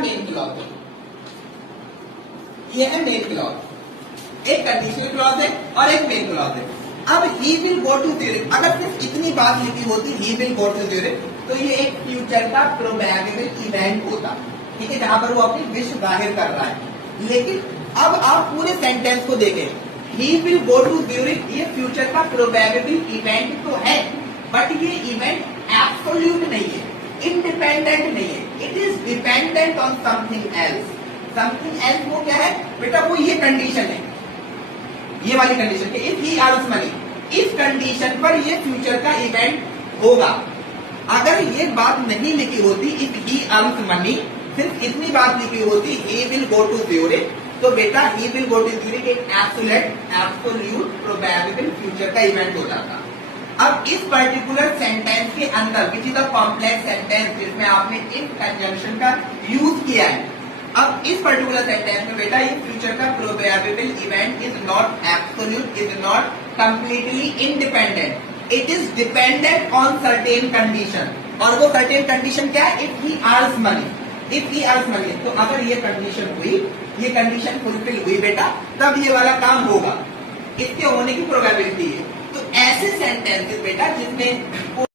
Main clause है, ये है मेन क्लॉज, एक कंडीशनल क्लॉज है और एक मेन क्लॉज है। अब he will go to Zurich, अगर सिर्फ इतनी बात लिखी होती he will go to Zurich, तो ये एक फ्यूचर का प्रोबेबल इवेंट होता, ठीक है, जहां पर वो अपनी विश जाहिर कर रहा है। लेकिन अब आप पूरे सेंटेंस को देखें, he will go to Zurich, ये फ्यूचर का प्रोबेबल इवेंट तो है, बट ये इवेंट एब्सोल्यूट नहीं है, इंडिपेंडेंट नहीं है, it is dependent on something else. Something else वो क्या है बेटा, वो ये कंडीशन है, ये वाली condition, if he earns money, इस कंडीशन पर ये फ्यूचर का इवेंट होगा। अगर ये बात नहीं लिखी होती, इफ ही अर्न्स मनी, सिर्फ इतनी बात लिखी होती, he will go to Zurich, तो बेटा he will go to Zurich एक एब्सोल्यूट प्रोबेबल फ्यूचर का इवेंट हो जाता। अब इस पर्टिकुलर सेंटेंस के अंदर, which is a complex sentence जिसमें आपने इफ कंजंक्शन का यूज किया है, अब इस पर्टिकुलर सेंटेंस में बेटा ये फ्यूचर का probable event is not absolute, is not completely independent, it is dependent on certain condition. और वो सर्टेन कंडीशन क्या है, if he earns money, if he earns money. तो अगर ये कंडीशन हुई, ये कंडीशन फुलफिल हुई बेटा, तब ये वाला काम होगा, इसके होने की प्रोबेबिलिटी है। तो ऐसे सेंटेंसेस बेटा जिसमें